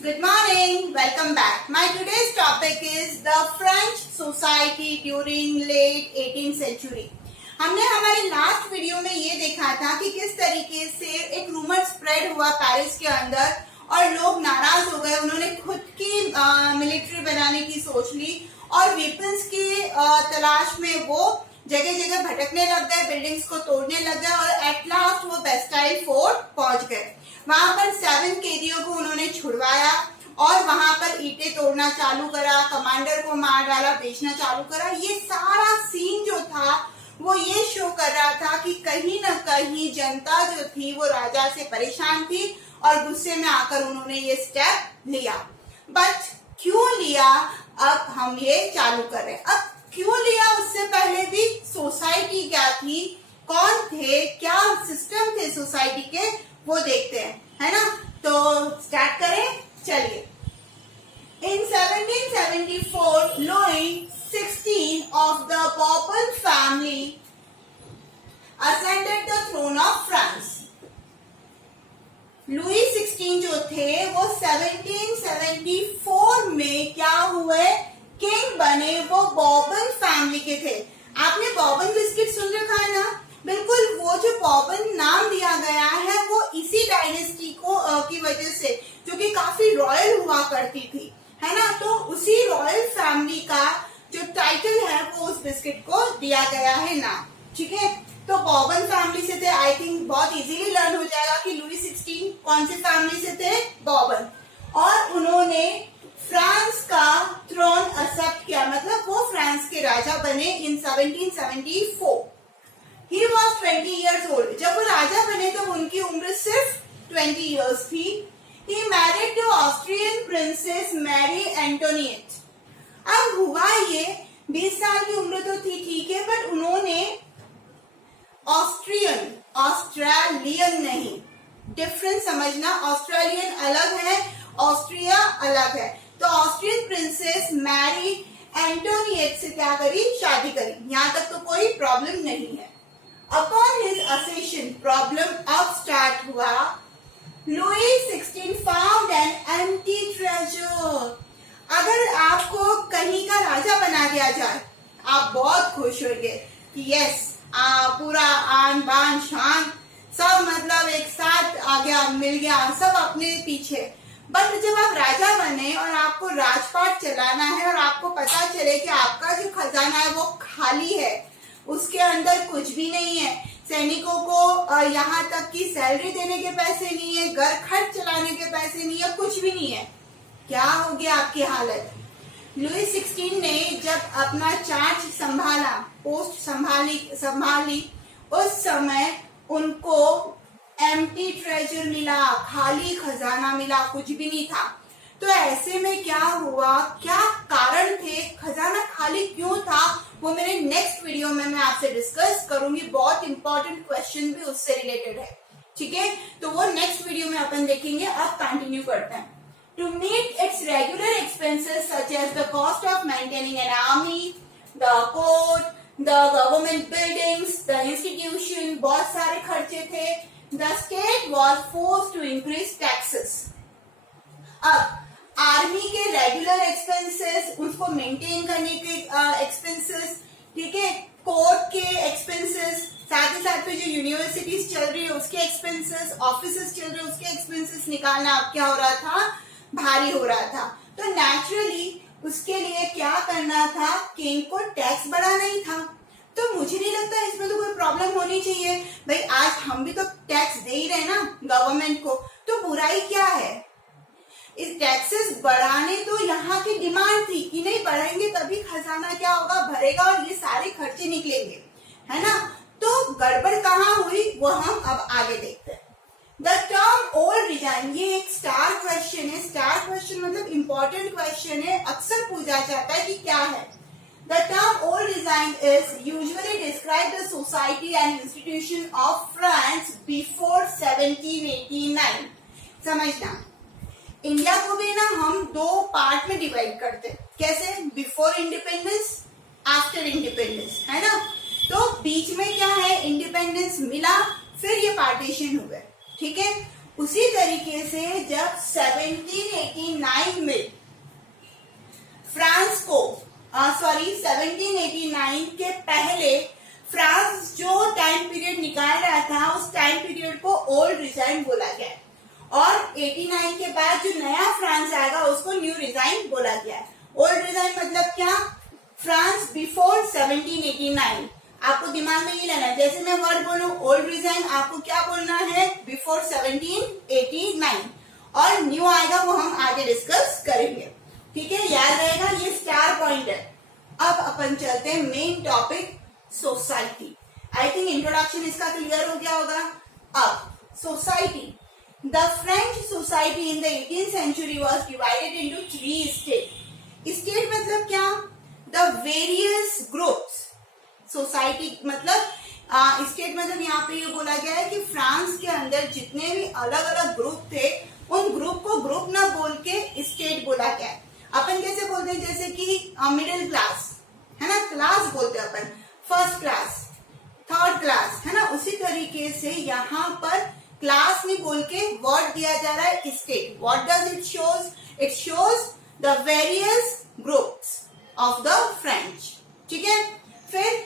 Good morning. Welcome back. My today's topic is the French society during late 18th century. हमने हमारे last video में ये देखा था कि किस तरीके से एक रूमर स्प्रेड हुआ पेरिस के अंदर और लोग नाराज हो गए। उन्होंने खुद की मिलिट्री बनाने की सोच ली और वेपन्स की तलाश में वो जगह जगह भटकने लग गए, बिल्डिंग्स को तोड़ने लग गए और एट लास्ट वो बेस्टाइल फोर्ट पहुंच गए। वहां पर 7 कैदियों को उन्होंने छुड़वाया और वहां पर ईंटें तोड़ना चालू करा, कमांडर को मार डाला, बेचना चालू करा। ये सारा सीन जो था वो ये शो कर रहा था कि कहीं ना कहीं जनता जो थी वो राजा से परेशान थी और गुस्से में आकर उन्होंने ये स्टेप लिया। बट क्यों लिया, अब हम ये चालू कर रहे हैं। अब क्यों लिया, उससे पहले भी सोसाइटी क्या थी, कौन थे, क्या सिस्टम थे सोसाइटी के, वो देखते हैं, है ना। तो स्टार्ट करें, चलिए। In 1774, Louis XVI of the Bourbon family ascended the throne of France. Louis 16 जो थे वो 1774 में क्या हुए, किंग बने। वो बॉर्बन फैमिली के थे। आपने बॉर्बन बिस्किट सुन रखा है ना, बिल्कुल वो जो बॉर्बन नाम दिया गया है वो इसी डायनेस्टी को की वजह से, जो कि काफी रॉयल हुआ करती थी, है ना। तो उसी रॉयल फैमिली का जो टाइटल है वो उस बिस्किट को दिया गया है नाम, ठीक है। तो बॉर्बन फैमिली से थे। आई थिंक बहुत इजीली लर्न हो जाएगा कि लुई 16 कौन सी फैमिली से थे, बॉर्बन। और उन्होंने फ्रांस का थ्रोन एक्सेप्ट किया, मतलब वो फ्रांस के राजा बने इन 1774। He was 20 years old. जब वो राजा बने तो उनकी उम्र सिर्फ 20 years थी। He married the Austrian princess Marie Antoinette. अब हुआ ये, 20 साल की उम्र तो थी, ठीक है, बट उन्होंने ऑस्ट्रेलियन नहीं, डिफरेंस समझना। ऑस्ट्रेलियन अलग है, ऑस्ट्रिया अलग है। तो ऑस्ट्रियन प्रिंसेस मैरी एंटोनिएट से क्या करी, शादी करी। यहाँ तक तो कोई प्रॉब्लम नहीं है। Upon his accession, प्रॉब्लम अब स्टार्ट हुआ। Louis 16 found an empty treasure. अगर आपको कहीं का राजा बना दिया जाए, आप बहुत खुश होंगे कि यस, पूरा आन बान शान सब मतलब एक साथ आ गया, मिल गया, सब अपने पीछे। बट जब आप राजा बने और आपको राजपाट चलाना है और आपको पता चले कि आपका जो खजाना है वो खाली है, उसके अंदर कुछ भी नहीं है, सैनिकों को यहाँ तक कि सैलरी देने के पैसे नहीं है, घर खर्च चलाने के पैसे नहीं है, कुछ भी नहीं है, क्या हो गया आपकी हालत। लुई 16 ने जब अपना चार्ज संभाला, पोस्ट संभाली, उस समय उनको एम्प्टी ट्रेजर मिला, खाली खजाना मिला, कुछ भी नहीं था। तो ऐसे में क्या हुआ, क्या कारण थे, खजाना खाली क्यों था, वो मेरे नेक्स्ट वीडियो में मैं आपसे डिस्कस करूंगी। बहुत इंपॉर्टेंट क्वेश्चन भी उससे रिलेटेड है, ठीक है। तो वो नेक्स्ट वीडियो में अपन देखेंगे। अब कंटिन्यू करते हैं। To meet its regular expenses such as the cost of maintaining an army, the court, the government buildings, the institution, बहुत सारे खर्चे थे। The state was forced to increase taxes. अब आर्मी के रेगुलर एक्सपेंसेस, उसको maintain करने के expenses, ठीक है, कोर्ट के एक्सपेंसेस, साथ ही साथ में जो यूनिवर्सिटीज चल रही है उसके एक्सपेंसेस, ऑफिसेस चल रहे हैं उसके एक्सपेंसेस निकालना अब क्या हो रहा था, भारी हो रहा था। तो नेचुरली उसके लिए क्या करना था, किंग को टैक्स बढ़ाना ही था। तो मुझे नहीं लगता इसमें तो कोई प्रॉब्लम होनी चाहिए। भाई आज हम भी तो टैक्स दे ही रहे ना गवर्नमेंट को, तो बुराई क्या है। इस टैक्सेस बढ़ाने तो यहाँ की डिमांड थी कि नहीं बढ़ाएंगे तभी खजाना क्या होगा, भरेगा और ये सारे खर्चे निकलेंगे, है ना। तो गड़बड़ कहाँ हुई वो हम अब आगे देखते हैं। द टर्म ओल्ड डिजाइन, ये एक स्टार क्वेश्चन है। स्टार क्वेश्चन मतलब इंपॉर्टेंट क्वेश्चन है, अक्सर पूछा जाता है कि क्या है। The term old design is usually describe the society and institution of France before 1789। समझना, इंडिया को भी ना हम 2 पार्ट में डिवाइड करते हैं। कैसे, बिफोर इंडिपेंडेंस, आफ्टर इंडिपेंडेंस, है ना। तो बीच में क्या है, इंडिपेंडेंस मिला, फिर ये पार्टीशन हुए, ठीक है। उसी तरीके से जब 1789 1789 में फ्रांस को 1789 के पहले फ्रांस जो टाइम पीरियड निकाल रहा था उस टाइम पीरियड को ओल्ड रिजाइन बोला गया और 89 के बाद जो नया फ्रांस आएगा उसको न्यू रिजाइन बोला गया। ओल्ड रिजाइन मतलब क्या? France before 1789। आपको दिमाग में ये लेना है, जैसे मैं वर्ड बोलूं ओल्ड रिजाइन, आपको क्या बोलना है? बिफोर 1789। और न्यू आएगा वो हम आगे डिस्कस करेंगे, ठीक है, याद रहेगा, ये स्टार पॉइंट है। अब अपन चलते हैं main topic society. I think introduction इसका क्लियर हो गया होगा। अब society, the French society in the 18th century was divided into 3 states। State मतलब क्या? The various groups. सोसाइटी मतलब स्टेट मतलब यहाँ पे ये बोला गया है कि फ्रांस के अंदर जितने भी अलग अलग ग्रुप थे उन ग्रुप को ग्रुप ना बोल के स्टेट बोला गया है। अपन कैसे बोलते हैं? जैसे कि मिडिल क्लास है ना, क्लास बोलते हैं अपन, फर्स्ट क्लास, थर्ड क्लास, है ना, उसी तरीके से यहाँ पर क्लास नहीं बोल के वर्ड दिया जा रहा है state. What does it shows? It shows the various groups of the French, ठीक है। फिर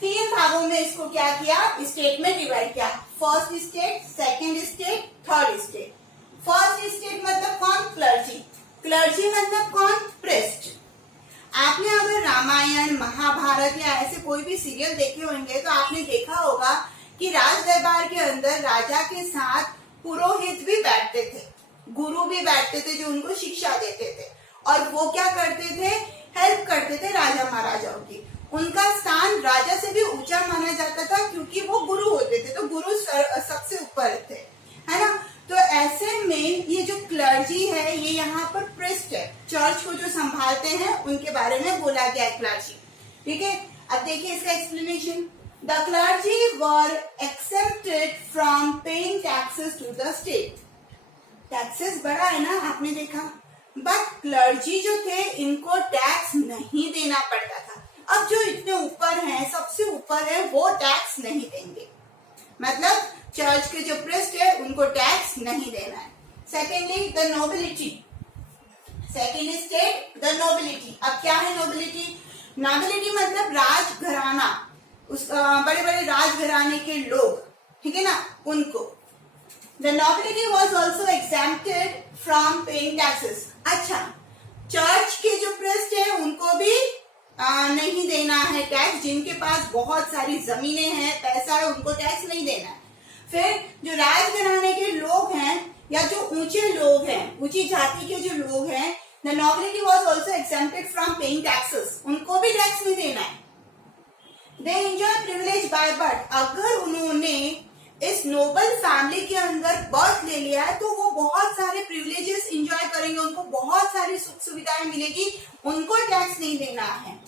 3 भागों में इसको क्या किया? स्टेट में डिवाइड किया। First state, second state, third state. First state मतलब कौन? क्लर्जी। क्लर्जी मतलब कौन? प्रेस्ट। आपने अगर रामायण, महाभारत या ऐसे कोई भी सीरियल देखे होंगे तो आपने देखा होगा कि राज दरबार के अंदर राजा के साथ पुरोहित भी बैठते थे, गुरु भी बैठते थे जो उनको शिक्षा देते थे और वो क्या करते थे? हेल्प करते थे राजा महाराजाओं की। उनका स्थान राजा से भी ऊंचा माना जाता था क्योंकि वो गुरु होते थे, तो गुरु सबसे ऊपर थे, है ना। तो ऐसे में ये जो क्लर्जी है ये यहाँ पर प्रेस्ट है, चर्च को जो संभालते हैं उनके बारे में बोला गया है क्लर्जी, ठीक है। अब देखिए इसका explanation. The clergy were excepted from paying taxes to the state. Taxes बड़ा है ना, आपने देखा, बट क्लर्जी जो थे इनको टैक्स नहीं देना पड़ता था। अब जो इतने ऊपर हैं, सबसे ऊपर है, वो टैक्स नहीं देंगे, मतलब चर्च के जो प्रेस्ट है उनको टैक्स नहीं देना है। Secondly the nobility, second state the nobility. अब क्या है नोबिलिटी? नोबिलिटी मतलब राजघराना, उस बड़े बड़े राजघराने के लोग, ठीक है ना, उनको। The nobility was also exempted from paying taxes. अच्छा, चर्च के जो प्रेस्ट है उनको भी नहीं देना है टैक्स। जिनके पास बहुत सारी जमीनें हैं, पैसा है, उनको टैक्स नहीं देना है। फिर जो राजघराने के लोग हैं या जो ऊंचे लोग हैं, ऊंची जाति के जो लोग हैं, the nobility was also exempted from paying taxes, उनको भी टैक्स नहीं देना है। They enjoy privilege by birth. अगर उन्होंने इस नोबल फैमिली के अंदर बर्थ ले लिया है तो वो बहुत सारे प्रिविलेजेस एंजॉय करेंगे, उनको बहुत सारी सुख सुविधाएं मिलेगी, उनको टैक्स नहीं देना है।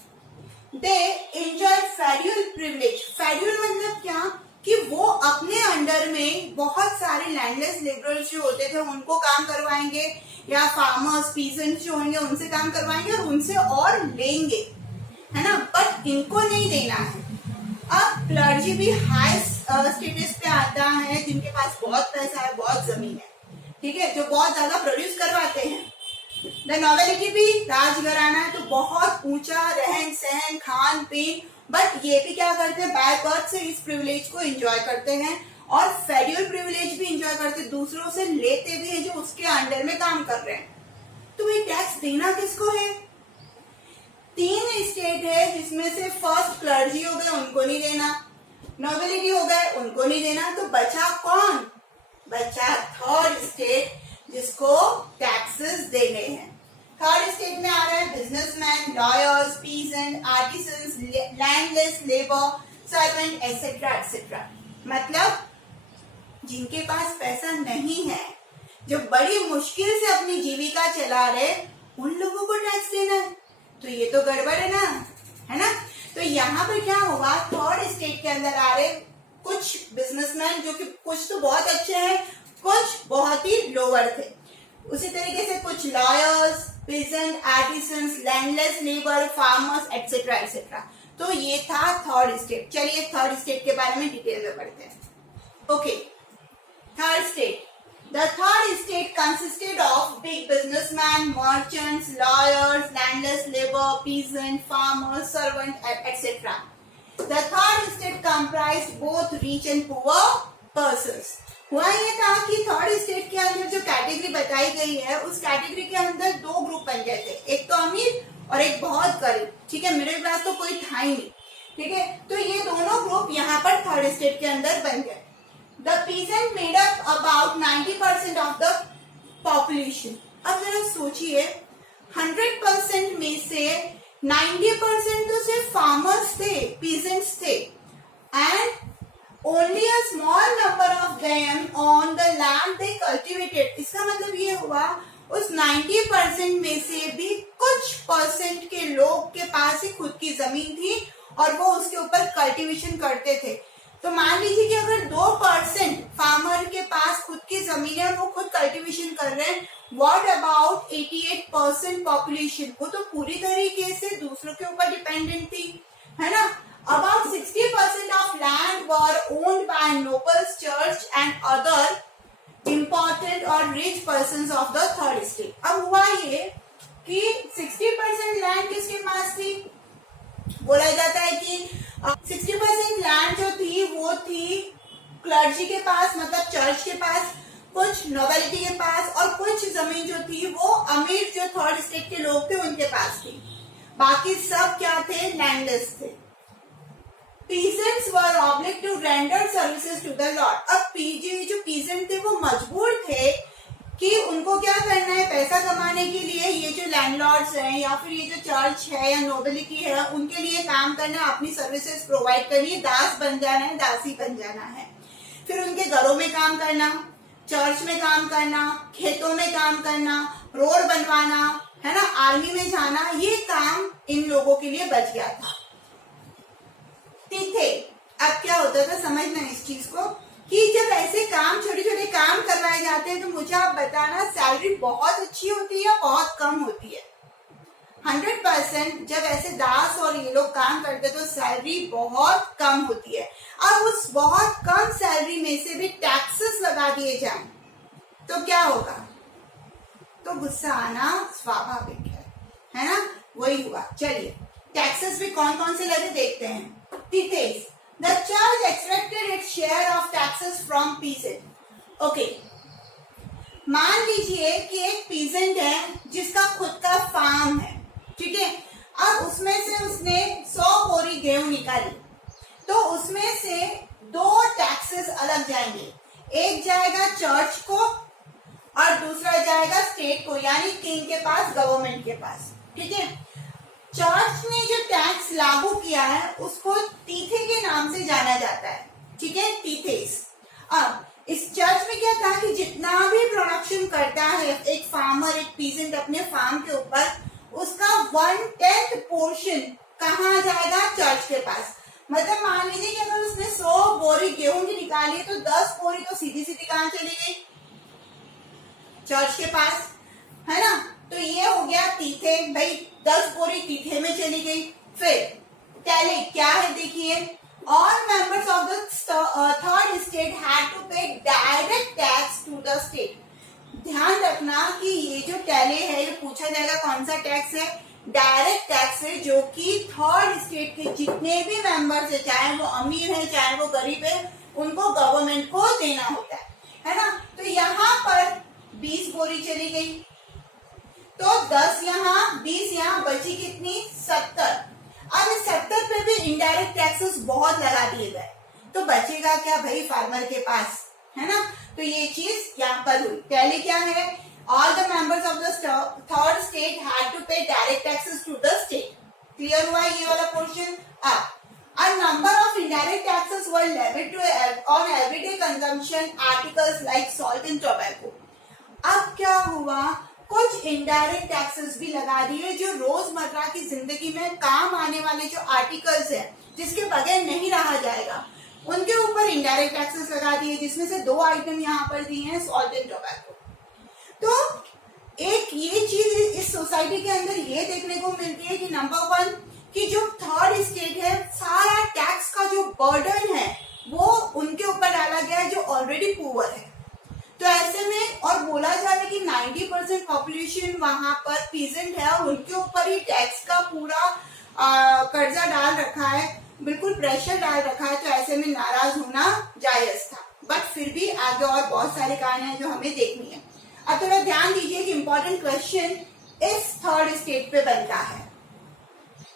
They enjoy फेड्यूल privilege. फेड्यूल मतलब क्या? कि वो अपने अंडर में बहुत सारे लैंडलेस लेबरर्स जो होते थे उनको काम करवाएंगे, या फार्मर्स, पीजेंट्स जो होंगे उनसे काम करवाएंगे और उनसे और लेंगे, है ना, बट इनको नहीं देना है। अब क्लर्जी भी हाई स्टेटस पे आता है, जिनके पास बहुत पैसा है, बहुत जमीन है, ठीक है, जो बहुत ज्यादा प्रोड्यूस करवाते हैं। द नोबिलिटी भी राजघराना है तो बहुत ऊंचा रहन सहन, खान पीन, बट ये भी क्या करते हैं? बाय बर्थ से इस प्रिविलेज को एंजॉय करते हैं और फेड्यूल प्रिविलेज भी एंजॉय करते हैं, दूसरों से लेते भी है जो उसके अंडर में काम कर रहे हैं। तो ये टैक्स देना किसको है? 3 स्टेट है जिसमें से फर्स्ट क्लर्जी हो गए, उनको नहीं देना, नोबिलिटी हो गए, उनको नहीं देना, तो बचा कौन? बचा थर्ड स्टेट जिसको टैक्सेस देने हैं। थर्ड स्टेट में आ रहा है businessman, lawyers, peasant, artisans, landless labour, servant, etcetera etcetera. मतलब जिनके पास पैसा नहीं है, जो बड़ी मुश्किल से अपनी जीविका चला रहे, उन लोगों को टैक्स देना है, तो ये तो गड़बड़ है ना, है ना। तो यहाँ पर क्या होगा? थर्ड स्टेट के अंदर आ रहे कुछ बिजनेसमैन जो कि कुछ तो बहुत अच्छे हैं, कुछ बहुत ही लोअर थे, उसी तरीके से कुछ lawyers, peasant, artisans, landless labour, farmers, etcetera etcetera. तो ये था थर्ड स्टेट। चलिए थर्ड स्टेट के बारे में डिटेल में पढ़ते हैं। Okay, third state. The third state consisted of big big businessmen, merchants, lawyers, landless labor, peasant, farmers, servant, etc. The third state comprised both rich and poor persons. हुआ ये था कि थर्ड स्टेट के अंदर जो कैटेगरी बताई गई है उस कैटेगरी के अंदर दो ग्रुप बन गए थे, एक तो अमीर और एक बहुत गरीब, ठीक है, मिडिल क्लास तो कोई था ही नहीं, ठीक है। तो ये दोनों ग्रुप यहाँ पर थर्ड स्टेट के अंदर बन गए। The peasant made up about 90% of the population. अब जरा सोचिए 100% में से 90% तो सिर्फ फार्मर्स थे, पीजेंट्स थे, and only a small number of them on the land they cultivated। इसका मतलब ये हुआ उस 90% में से भी कुछ परसेंट के लोग के पास ही खुद की जमीन थी और वो उसके ऊपर कल्टीवेशन करते थे। तो मान लीजिए कि अगर 2% फार्मर के पास खुद की जमीन है और वो खुद कल्टीवेशन कर रहे हैं, व्हाट अबाउट 88% पॉपुलेशन? वो तो पूरी तरीके से दूसरों के ऊपर डिपेंडेंट थी, है ना। About 60% of land were owned by nobles, church and other important or rich persons of the third state। अब हुआ ये कि 60% लैंड किसके पास थी? बोला जाता है कि 60% लैंड जो थी वो थी क्लर्जी के पास, मतलब चर्च के पास, कुछ नोबेलिटी के पास, और कुछ जमीन जो थी वो अमीर जो थर्ड स्टेट के लोग थे उनके पास थी। बाकी सब क्या थे? लैंडलेस थे। Peasants were obliged to render services to the lord। अब जो peasant थे वो मजबूर थे कि उनको क्या करना है, पैसा कमाने के लिए ये जो लैंडलॉर्ड्स हैं या फिर ये जो चर्च है या नोबिलिटी है उनके लिए काम करना, अपनी सर्विसेज प्रोवाइड करनी, दास बन जाना है, दासी बन जाना है। फिर उनके घरों में काम करना, चर्च में काम करना, खेतों में काम करना, रोड बनवाना, है ना, आर्मी में जाना, ये काम इन लोगों के लिए बच गया था। ठीक है, अब क्या होता था समझना इस चीज को कि जब ऐसे काम, छोटे छोटे काम करवाए जाते हैं तो मुझे आप बताना सैलरी बहुत अच्छी होती है, बहुत कम होती है। 100% जब ऐसे दास और ये लोग काम करते तो सैलरी बहुत कम होती है। अब उस बहुत कम सैलरी में से भी टैक्सेस लगा दिए जाएं तो क्या होगा? तो गुस्सा आना स्वाभाविक है ना, वही हुआ। चलिए टैक्सेस भी कौन कौन से लगे देखते हैं। Details. The church extracted its share of taxes from peasant। Okay. मान लीजिए कि एक peasant है जिसका खुद का फार्म है, ठीक है। अब उसमें से उसने 100 बोरी गेहूं निकाली, तो उसमें से 2 टैक्सेस अलग जाएंगे, एक जाएगा चर्च को और दूसरा जाएगा स्टेट को, यानी किंग के पास, गवर्नमेंट के पास, ठीक है। चर्च ने जो टैक्स लागू किया है उसको तीथे के नाम से जाना जाता है, ठीक है, तीथेस। अब इस चर्च में क्या था कि जितना भी प्रोडक्शन करता है एक फार्मर, एक पीजेंट अपने फार्म के ऊपर, उसका 1/10 पोर्शन कहाँ जाएगा? चर्च के पास। मतलब मान लीजिए कि अगर उसने 100 बोरी गेहूं की निकाली तो 10 बोरी तो सीधी सीधी कहाँ चली गई? चर्च के पास, है ना। तो ये हो गया तीथे, भाई 10 बोरी तीथे में चली गई। फिर टैली क्या है देखिए, all members of the third state had to pay direct tax to the state. ध्यान रखना कि ये जो टैली है ये पूछा जाएगा कौन सा टैक्स है? डायरेक्ट टैक्स है, जो कि थर्ड स्टेट के जितने भी मेंबर्स है, चाहे वो अमीर है चाहे वो गरीब है, उनको गवर्नमेंट को देना होता है ना। तो यहाँ पर 20 बोरी चली गई, तो 10 यहाँ, 20 यहाँ, बची कितनी? 70। अब इस 70 पे भी इनडायरेक्ट टैक्सेस बहुत लगा दिए गए, तो बचेगा क्या भाई फार्मर के पास, है ना। तो ये चीज यहाँ पर हुई। पहले क्या है, all the members of the third state had to pay direct taxes to the state. Clear हुआ ये वाला पोर्शन। अब a number of indirect taxes were levied on everyday consumption articles like salt and tobacco। अब क्या हुआ, कुछ indirect taxes भी लगा दिए जो रोजमर्रा की जिंदगी में काम आने वाले जो आर्टिकल्स हैं, जिसके बगैर नहीं रहा जाएगा, उनके ऊपर इनडायरेक्ट टैक्सेस लगा दिए, जिसमें से 2 आइटम यहाँ पर दिए हैं, सॉल्ट एंड टोबैको। तो एक ये चीज इस सोसाइटी के अंदर ये देखने को मिलती है कि नंबर 1 कि जो थर्ड स्टेट है, सारा टैक्स का जो बर्डन है वो उनके ऊपर डाला गया है जो ऑलरेडी पुअर है। तो ऐसे में और बोला जा रहा है कि 90% पॉपुलेशन वहां पर पीजेंट है और उनके ऊपर ही टैक्स का पूरा कर्जा डाल रखा है, बिल्कुल प्रेशर डाल रखा है, तो ऐसे में नाराज होना जायज था। बट फिर भी आगे और बहुत सारे कारण हैं जो हमें देखनी है। अब थोड़ा ध्यान दीजिए कि इंपॉर्टेंट क्वेश्चन इस थर्ड स्टेट पे बनता है,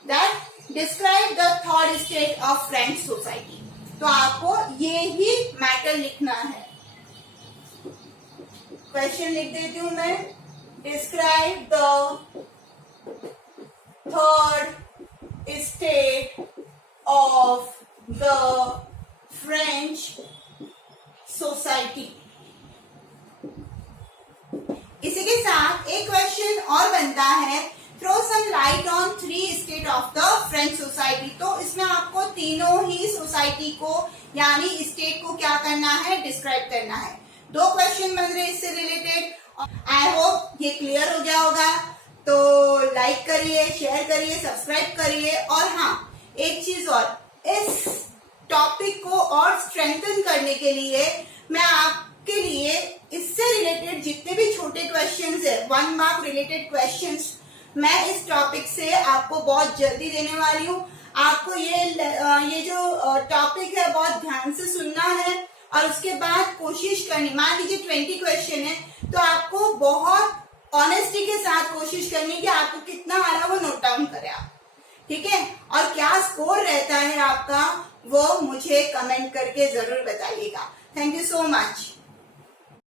that describe the third state of French society. तो आपको ये ही मैटर लिखना है। क्वेश्चन लिख देती हूं मैं, describe the third state of the French society. इसी के साथ एक क्वेश्चन और बनता है, throw some light on 3 state of the French society. तो इसमें आपको तीनों ही सोसाइटी को यानी स्टेट को क्या करना है, डिस्क्राइब करना है। 2 क्वेश्चन बन रहे इससे रिलेटेड। आई होप ये क्लियर हो गया होगा। तो लाइक करिए, शेयर करिए, सब्सक्राइब करिए। और हाँ, एक चीज और, इस टॉपिक को और स्ट्रेंथन करने के लिए मैं आपके लिए इससे रिलेटेड जितने भी छोटे क्वेश्चंस है, 1 मार्क रिलेटेड क्वेश्चंस, मैं इस टॉपिक से आपको बहुत जल्दी देने वाली हूँ। आपको ये जो टॉपिक है बहुत ध्यान से सुनना है और उसके बाद कोशिश करनी। मान लीजिए 20 क्वेश्चन है तो आपको बहुत ऑनेस्टी के साथ कोशिश करनी कि आपको कितना आ रहा है वो नोट डाउन करें आप, ठीक है। और क्या स्कोर रहता है आपका वो मुझे कमेंट करके जरूर बताइएगा। Thank you so much.